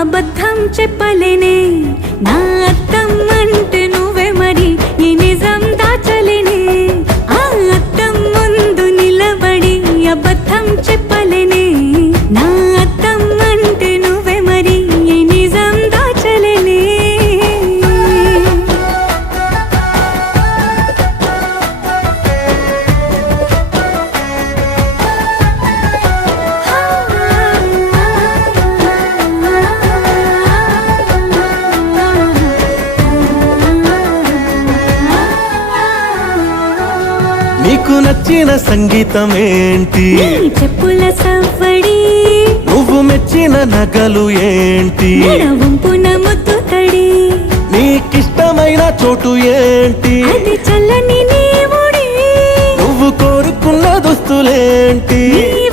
అబద్ధం చెప్పలేనే నా అద్దం అంటే నువ్వే మరి ఈ నిజం దాచలేనే ఆ అద్దం ముందు నిలబడి అబద్ధం చెప్పలేనే నా అద్దం అంటే నువ్వే మరి ఈ నిజం దాచలేనే నీకు నచ్చిన సంగీతం ఏంటి? నీ చెప్పుల సవ్వడి. నువ్వు మెచ్చిన నగలు ఏంటి? వంపున ముద్దు తడి. నీకిష్టమైన చోటు ఏంటి? అది చల్లని నీ ఒడి. నువ్వు కోరుకున్న దుస్తులేంటి? నీ